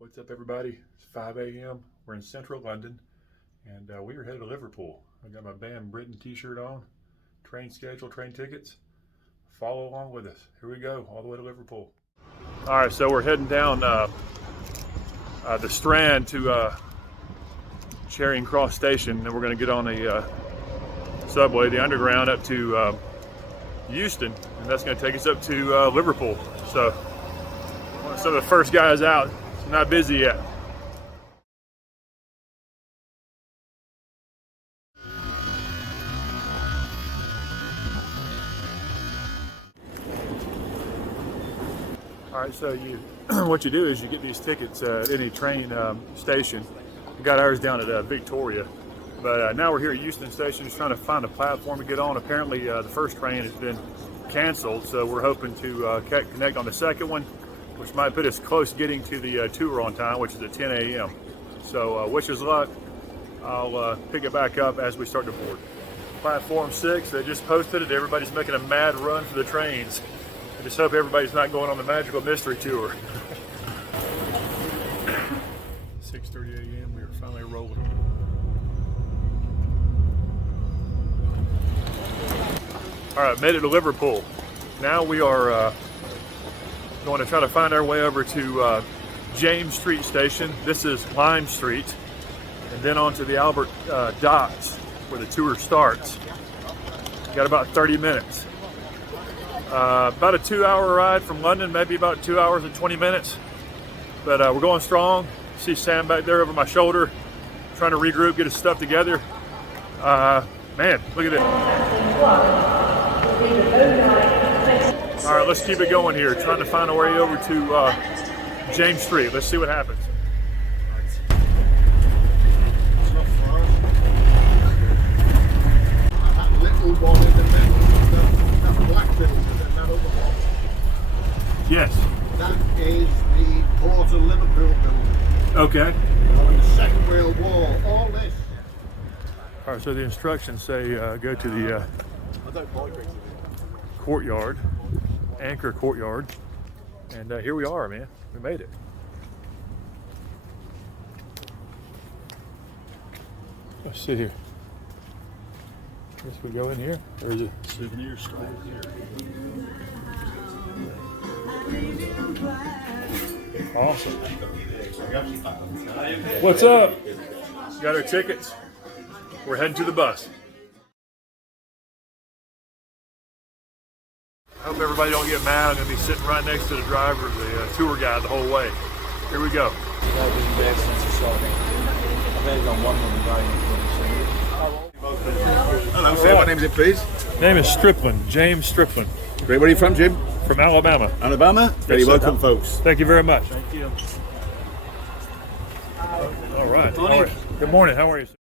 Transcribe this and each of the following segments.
What's up, everybody? It's 5 a.m. We're in central London, and we are headed to Liverpool. I got my Bam Britain t-shirt on, train schedule, train tickets. Follow along with us. Here we go, all the way to Liverpool. All right, so we're heading down the Strand to Charing Cross Station, and we're going to get on the subway, the underground, up to Euston, and that's going to take us up to Liverpool. So, some of the first guys out. Not busy yet. All right, so what you do is you get these tickets at any train station. We got ours down at Victoria, but now we're here at Euston Station, just trying to find a platform to get on. Apparently, the first train has been canceled, so we're hoping to connect on the second one, which might put us close getting to the tour on time, which is at 10 a.m. So wish us luck. I'll pick it back up as we start to board. Platform 6, they just posted it. Everybody's making a mad run for the trains. I just hope everybody's not going on the magical mystery tour. 6:30 a.m. we are finally rolling. All right, made it to Liverpool. Now we are going to try to find our way over to James Street Station. This is Lime Street, and then on to the Albert Docks where the tour starts. Got about 30 minutes. About a 2-hour ride from London, maybe about 2 hours and 20 minutes. But we're going strong. See Sam back there over my shoulder, trying to regroup, get his stuff together. Man, look at this. All right, let's keep it going here. Trying to find a way over to James Street. Let's see what happens. It's not far. That little one in the middle, that black building, and that other one. Yes. That is the Port of Liverpool building. Okay. In the Second World War, all this. All right, so the instructions say go to the courtyard. Anchor Courtyard, and here we are, man. We made it. Let's see here. Guess we go in here. There's a souvenir store here. Awesome. What's up? Got our tickets. We're heading to the bus. I hope everybody don't get mad. I'm going to be sitting right next to the driver, the tour guide, the whole way. Here we go. Hello, sir. What name is it, please? Name is Striplin, James Striplin. Great. Where are you from, Jim? From Alabama. Alabama? Very welcome, folks. Thank you very much. Thank you. All right. Good morning. How are you, sir?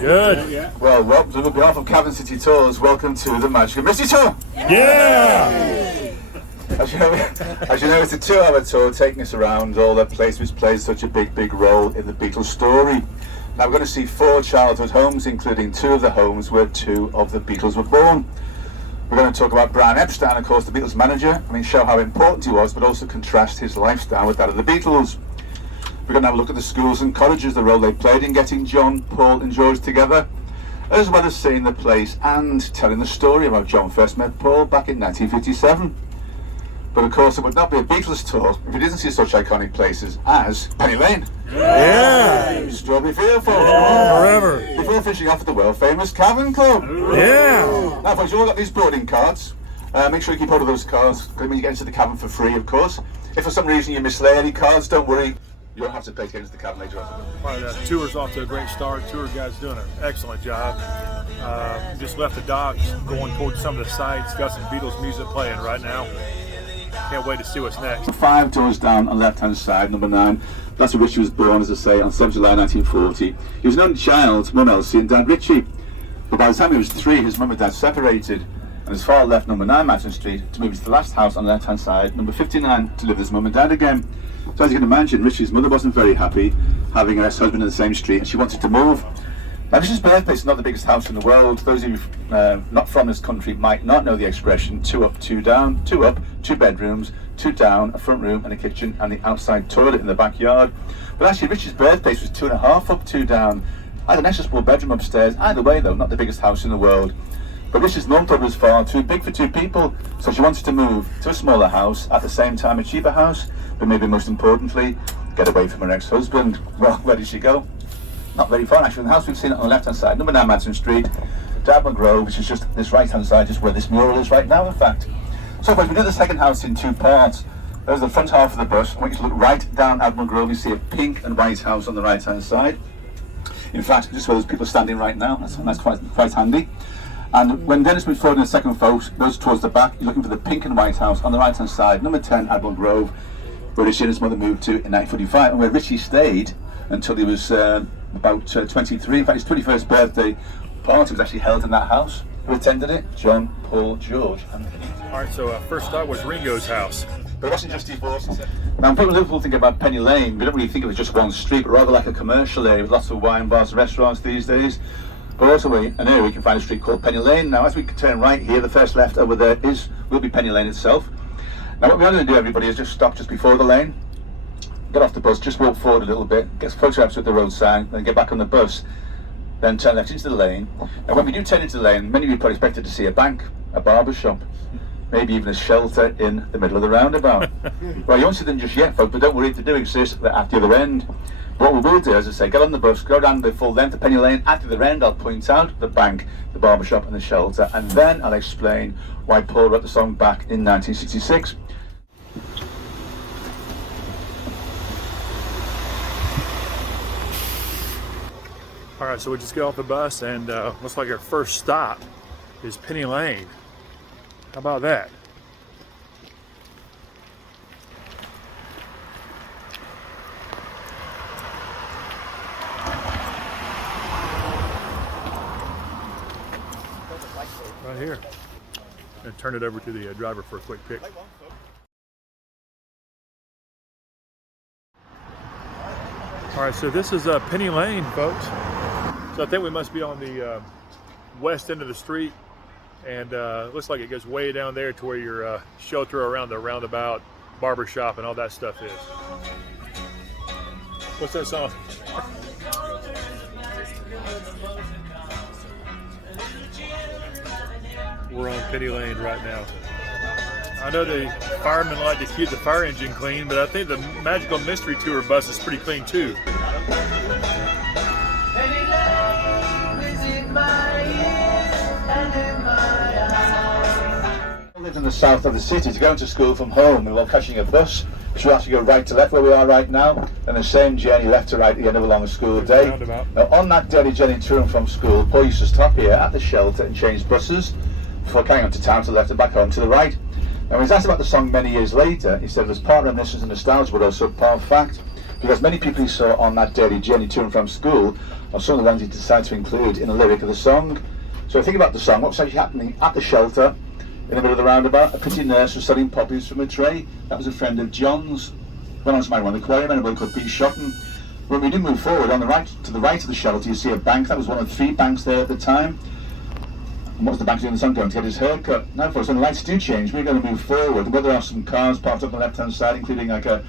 Good. Well, Rob, on behalf of Cabin City Tours, welcome to the Magical Mystery Tour. Yeah! As you know, it's a 2-hour tour taking us around all the places which plays such a big role in the Beatles story. Now we're going to see 4 childhood homes, including 2 of the homes where 2 of the Beatles were born. We're going to talk about Brian Epstein, of course, the Beatles manager. Show how important he was, but also contrast his lifestyle with that of the Beatles. We're going to have a look at the schools and colleges, the role they played in getting John, Paul and George together, as well as seeing the place and telling the story about John first met Paul back in 1957. But of course it would not be a Beatles tour if we didn't see such iconic places as Penny Lane. Yeah! Strawberry Field, folks. Forever. Before finishing off at the world famous Cavern Club. Yeah! Now folks, you've all got these boarding cards. Make sure you keep hold of those cards when you get into the cabin for free, of course. If for some reason you mislay any cards, don't worry. You don't have to pay to get into the cabin later on. All right, tour's off to a great start. Tour guide's doing an excellent job. Just left the docks, going towards some of the sites. Got some Beatles music playing right now. Can't wait to see what's next. 5 doors down on the left-hand side, number 9. That's where Richie was born, as I say, on 7 July 1940. He was an only child, Mum Elsie and Dad Richie. But by the time he was 3, his mum and dad separated. And his father left number 9 Mansion Street to move to the last house on the left-hand side, number 59, to live with his mum and dad again. So as you can imagine, Richie's mother wasn't very happy having her ex-husband in the same street, and she wanted to move. Now, Richard's birthplace is not the biggest house in the world. Those of you not from this country might not know the expression 2 up, 2 down. 2 up, 2 bedrooms, 2 down, a front room and a kitchen and the outside toilet in the backyard. But actually Richard's birthplace was 2.5 up, 2 down. I had an extra small bedroom upstairs. Either way though, not the biggest house in the world. But Richard's mum thought it was far too big for 2 people, so she wanted to move to a smaller house, at the same time a cheaper house, but maybe most importantly, get away from her ex-husband. Well, where did she go? Not very far actually. The house we've seen it on the left hand side, number 9 Madison Street, Dartmouth Grove, which is just this right hand side, just where this mural is right now in fact. So folks, we did the second house in 2 parts. There's the front half of the bus. I want you to look right down Admiral Grove. You see a pink and white house on the right hand side. In fact, just where those people standing right now, that's quite handy. And when Dennis moved forward in the second folks, goes towards the back, you're looking for the pink and white house on the right hand side, number 10 Admiral Grove, where Richie and his mother moved to in 1945, and where Richie stayed until he was about 23. In fact, his 21st birthday party was actually held in that house. Who attended it? John, Paul, George, and Keith. All right, so first stop was Ringo's house. But it wasn't just divorce. Now, when people in Liverpool think about Penny Lane, we don't really think of it as just one street, but rather like a commercial area with lots of wine bars and restaurants these days. But also an area where you can find a street called Penny Lane. Now, as we turn right here, the first left over there will be Penny Lane itself. Now, what we're going to do, everybody, is just stop just before the lane, get off the bus, just walk forward a little bit, get photographs with the road sign, then get back on the bus, then turn left into the lane. And when we do turn into the lane, many of you probably expected to see a bank, a barber shop, maybe even a shelter in the middle of the roundabout. Well, you won't see them just yet, folks, but don't worry, if they do exist, they're at the other end. What we will do, as I say, get on the bus, go down the full length of Penny Lane. At the other end, I'll point out the bank, the barber shop and the shelter, and then I'll explain why Paul wrote the song back in 1966. All right, so we just get off the bus and looks like our first stop is Penny Lane. How about that? Right here. And turn it over to the driver for a quick pic. All right, so this is Penny Lane, folks. So I think we must be on the west end of the street, and looks like it goes way down there to where your shelter around the roundabout, barber shop, and all that stuff is. What's that song? We're on Penny Lane right now. I know the firemen like to keep the fire engine clean, but I think the Magical Mystery Tour bus is pretty clean too. I lived in the south of the city. To go into school from home, we were catching a bus, which will actually go right to left where we are right now, and the same journey left to right at the end of a long school day. Now, on that daily journey to and from school, Paul used to stop here at the shelter and change buses before carrying on to town to the left and back home to the right. Now, when he was asked about the song many years later, he said it was part reminiscence and nostalgia, but also part fact, because many people he saw on that daily journey to and from school are some of the ones he decided to include in the lyric of the song. So think about the song. What was actually happening at the shelter in the middle of the roundabout? A pretty nurse was selling poppies from a tray. That was a friend of John's. Went on to marry one of the choirmen, a boy called Pete Shotton. When we do move forward, on the right, to the right of the shelter, you see a bank. That was one of 3 banks there at the time. And what was the bank doing in the sun? Going to get his hair cut. Now, folks, when the lights do change, we're going to move forward. Where there are some cars parked up on the left-hand side, including like a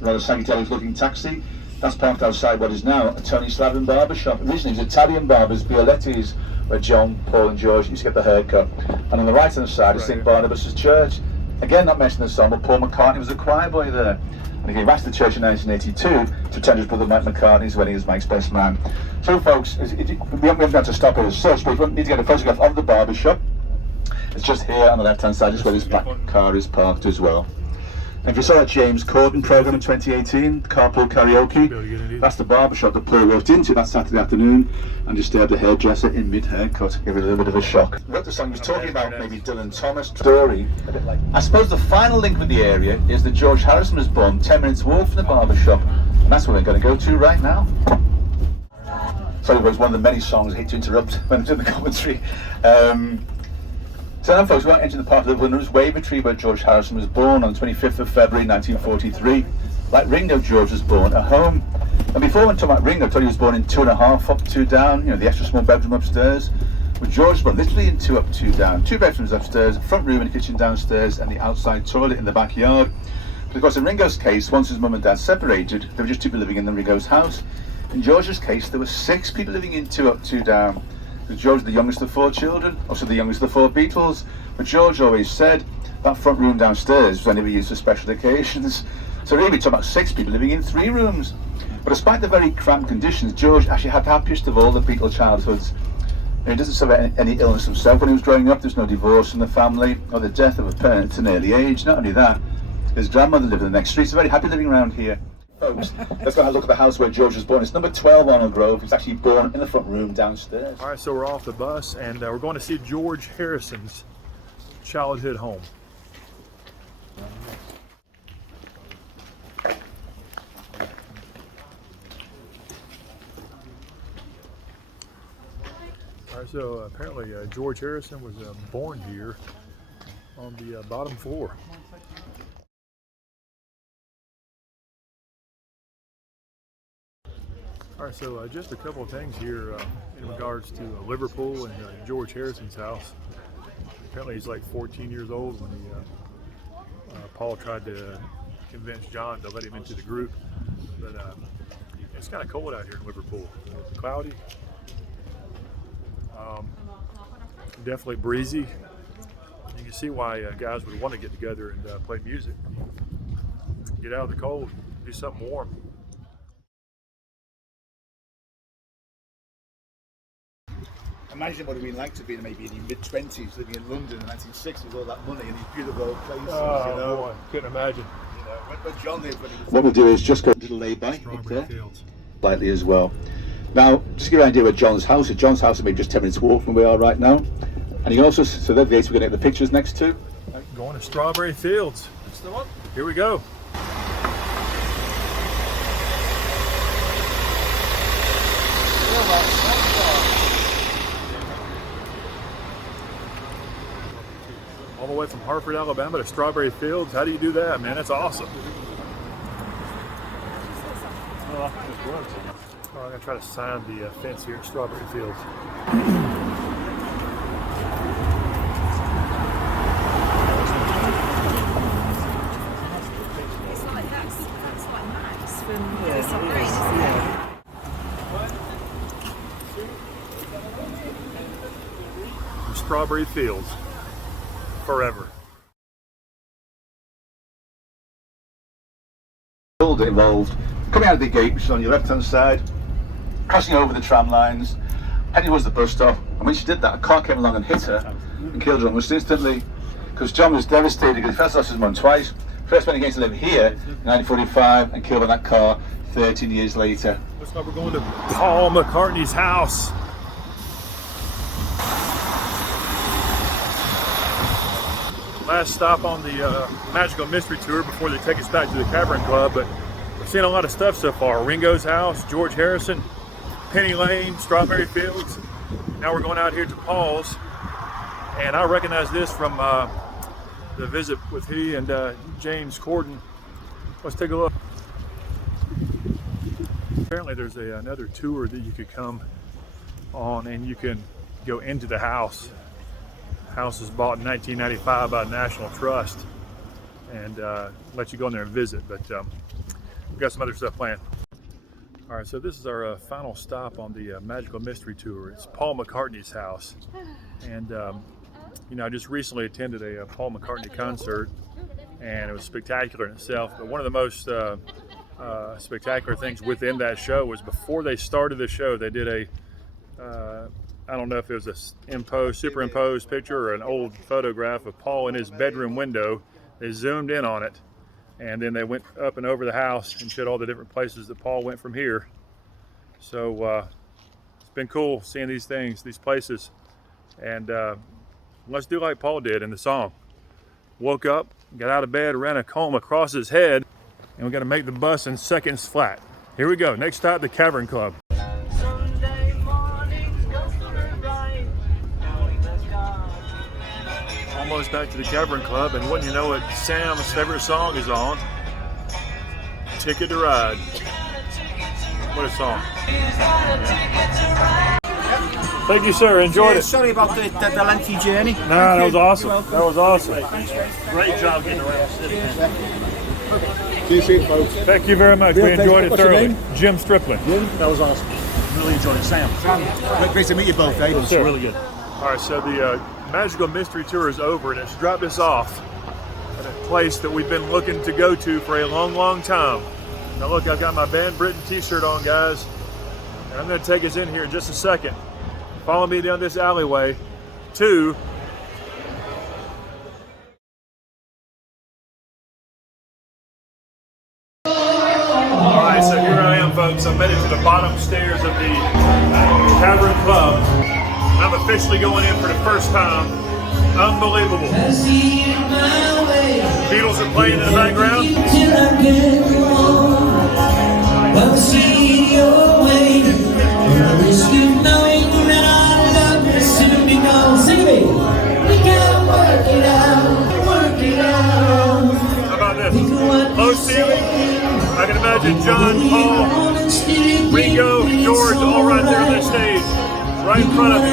rather psychedelic-looking taxi. That's parked outside what is now a Tony Slavin barber shop. Originally, it was Italian barbers, Bioletti's, where John, Paul and George used to get the haircut. And on the right-hand side is St. Barnabas' Church. Again, not mentioned in the song, but Paul McCartney was a choir boy there. And he came back to the church in 1982 to attend his brother Mike McCartney's wedding as Mike's best man. So folks, we haven't had to stop it as such, but if you need to get a photograph of the barber shop, it's just here on the left-hand side, just where this black car is parked as well. And if you saw that James Corden programme in 2018, Carpool Karaoke, that's the barbershop that Paul wrote into that Saturday afternoon and just stared the hairdresser in mid-haircut, give it a little bit of a shock. Wrote the song, he was talking about maybe Dylan Thomas' story. I suppose the final link with the area is that George Harrison was born 10 minutes walk from the barbershop, and that's where we're going to go to right now. Sorry, it was one of the many songs I hate to interrupt when I'm doing the commentary. So now, folks, we won't enter the part of Liverpool known as Wavertree, where George Harrison was born on the 25th of February 1943. Like Ringo, George was born at home. And before when talking about Ringo, I told you he was born in 2.5 up, 2 down, the extra small bedroom upstairs. But George was born literally in 2 up, 2 down. 2 bedrooms upstairs, a front room and a kitchen downstairs, and the outside toilet in the backyard. But of course, in Ringo's case, once his mum and dad separated, there were just 2 people living in the Ringo's house. In George's case, there were 6 people living in 2 up, 2 down. Because George was the youngest of 4 children, also the youngest of 4 Beatles. But George always said that front room downstairs was only used for special occasions. So really, we're talking about 6 people living in 3 rooms. But despite the very cramped conditions, George actually had the happiest of all the Beatle childhoods. He doesn't suffer any illness himself when he was growing up. There's no divorce in the family or the death of a parent at an early age. Not only that, his grandmother lived in the next street. So very happy living around here. Folks, let's go have a look at the house where George was born. It's number 12 Arnold Grove. He was actually born in the front room downstairs. All right, so we're off the bus and we're going to see George Harrison's childhood home. All right, so apparently George Harrison was born here on the bottom floor. All right, so just a couple of things here in regards to Liverpool and George Harrison's house. Apparently he's like 14 years old when Paul tried to convince John to let him into the group. But it's kind of cold out here in Liverpool. It's cloudy. Definitely breezy. You can see why guys would want to get together and play music. Get out of the cold, do something warm. Imagine what it would be like to be maybe in your mid-20s living in London in the 1960s with all that money and these beautiful places, Boy, couldn't imagine. When John lived when he was... What we'll do is just go a little lay by up there, slightly as well. Now, just to give you an idea where John's house is. John's house is maybe just 10 minutes walk from where we are right now. And you can also, so that we're going to get the pictures next to. Going to Strawberry Fields. That's the one. Here we go. All the way from Hartford, Alabama to Strawberry Fields. How do you do that, man? That's awesome. Oh, I'm going to try to sign the fence here at Strawberry Fields. It's like that's like Max from Submarine, isn't it? Strawberry Fields. Forever. Involved coming out of the gate, which is on your left hand side, crossing over the tram lines, heading towards the bus stop. And when she did that, a car came along and hit her and killed her almost instantly, because John was devastated because he first lost his mum twice. First went against to live here in 1945 and killed by that car 13 years later. Looks like we're going to Paul McCartney's house. Last stop on the Magical Mystery Tour before they take us back to the Cavern Club, but we're seeing a lot of stuff so far. Ringo's house, George Harrison, Penny Lane, Strawberry Fields. Now we're going out here to Paul's, and I recognize this from the visit with he and James Corden. Let's take a look. Apparently there's another tour that you could come on and you can go into the house. House was bought in 1995 by National Trust and let you go in there and visit, but we've got some other stuff planned. All right, so this is our final stop on the Magical Mystery Tour. It's Paul McCartney's house, and you know, I just recently attended a Paul McCartney concert, and it was spectacular in itself. But one of the most spectacular things within that show was before they started the show, they did a I don't know if it was a superimposed picture or an old photograph of Paul in his bedroom window. They zoomed in on it, and then they went up and over the house and showed all the different places that Paul went from here. So it's been cool seeing these things, these places, and let's do like Paul did in the song. Woke up, got out of bed, ran a comb across his head, and we got to make the bus in seconds flat. Here we go. Next stop, the Cavern Club. Almost back to the Cavern Club, and wouldn't you know it, Sam's favorite song is on. Ticket to Ride. What a song. Thank you, sir. Enjoyed it. Sorry about the lengthy journey. No, that was awesome. That was awesome. Great job getting around the city. See you soon, folks. Thank you very much. We enjoyed it thoroughly. Jim Striplin. That was awesome. Really enjoyed it. Sam. Great to meet you both, Dave. It's really good. All right, so the Magical Mystery Tour is over, and it's dropped us off at a place that we've been looking to go to for a long, long time. Now look, I've got my Band Britain t-shirt on, guys, and I'm going to take us in here in just a second. Follow me down this alleyway to all right, so here I am, folks. I'm headed to the bottom stairs of the Tavern Club. I'm officially going in for the first time. Unbelievable. Beatles are playing in the background. How about this? Low ceiling. I can imagine John, Paul, Ringo, George all right there on the stage. Right in front of me.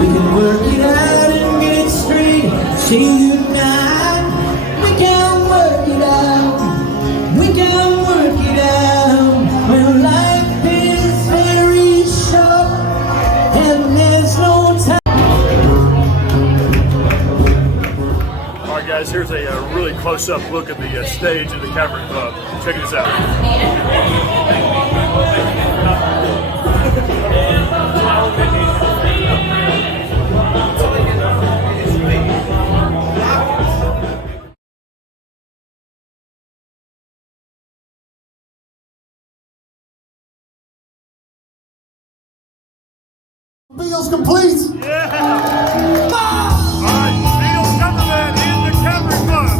We can work it out and get it straight. Say goodnight. We can work it out. We can work it out. When life is very short and there's no time. All right, guys. Here's a really close-up look at the stage of the Cavern Club. Check this out. Beatles complete! Yeah! All right, Beatles Cumberland in the Cavern Club.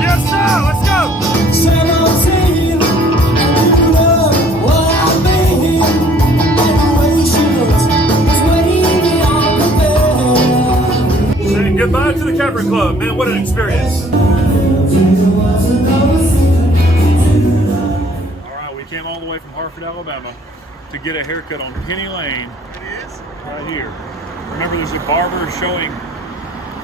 Yes, sir. Let's go. 17, love, what I made, generations was waiting on the bed. Saying goodbye to the Cavern Club. Man, what an experience. All right, we came all the way from Hartford, Alabama to get a haircut on Penny Lane. It is? Right here. Remember, there's a barber showing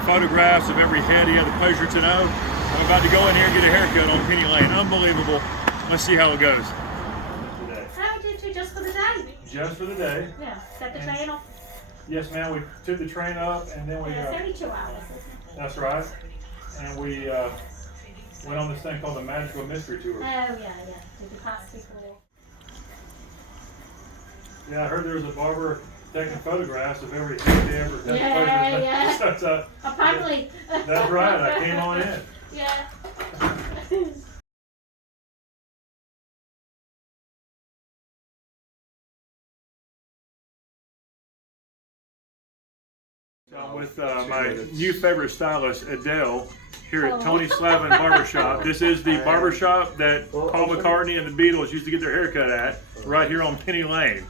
photographs of every head he had the pleasure to know. I'm about to go in here and get a haircut on Penny Lane. Unbelievable. Let's see how it goes. How did you just for the day? Just for the day. Yeah, set the train off. Yes, ma'am. We took the train up and then we... It's only 2 hours, isn't it? That's right. And we went on this thing called the Magical Mystery Tour. Oh, yeah. Did you pass before? Yeah, I heard there was a barber taking photographs of every head they ever had. Yeah. So, Apparently. that's right. I came on in. Yeah. I'm with my new favorite stylist, Adele, here at Tony Slavin Barbershop. This is the barbershop that Paul McCartney and the Beatles used to get their haircut at, right here on Penny Lane.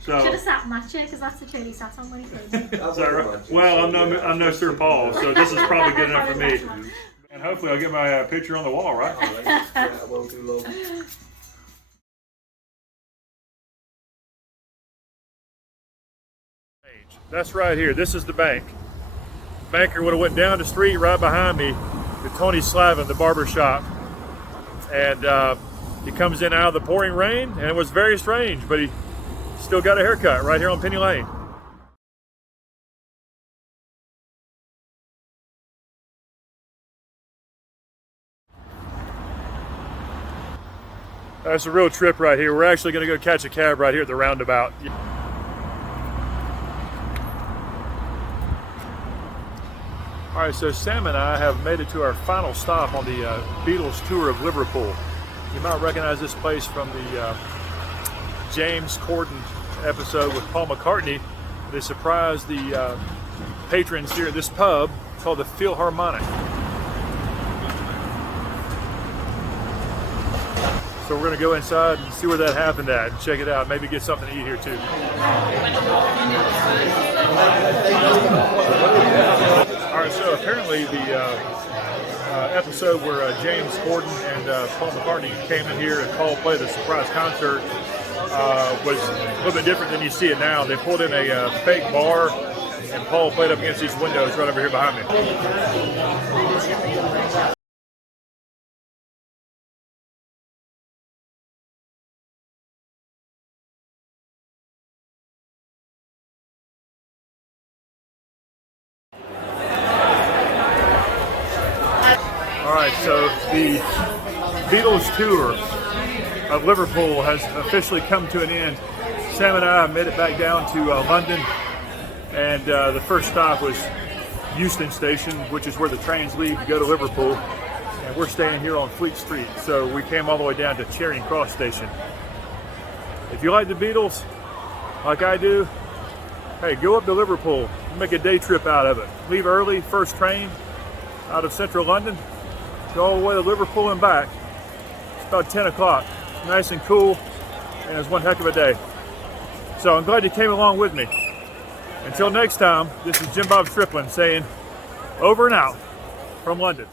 So, Should have sat matching because that's the tune he sat on when he played. is that right? Well, I'm no Sir Paul, so this is probably good enough for me. And hopefully I'll get my picture on the wall, right? Yeah, well do, love. That's right here. This is the bank. Banker would have went down the street right behind me to Tony Slavin, the barber shop. And he comes in out of the pouring rain, and it was very strange, but he still got a haircut right here on Penny Lane. That's a real trip right here. We're actually going to go catch a cab right here at the roundabout. All right, so Sam and I have made it to our final stop on the Beatles tour of Liverpool. You might recognize this place from the James Corden episode with Paul McCartney. They surprised the patrons here at this pub called the Philharmonic. So we're going to go inside and see where that happened at and check it out. Maybe get something to eat here too. All right, so apparently the episode where James Corden and Paul McCartney came in here and Paul played a surprise concert was a little bit different than you see it now. They pulled in a fake bar, and Paul played up against these windows right over here behind me. All right, so the Beatles tour of Liverpool has officially come to an end. Sam and I made it back down to London, and the first stop was Euston Station, which is where the trains leave to go to Liverpool, and we're staying here on Fleet Street, so we came all the way down to Charing Cross Station. If you like the Beatles, like I do, hey, go up to Liverpool, make a day trip out of it. Leave early, first train out of central London, go all the way to Liverpool and back. It's about 10 o'clock, nice and cool, and it was one heck of a day. So I'm glad you came along with me. Until next time, this is Bob Striplin saying over and out from London.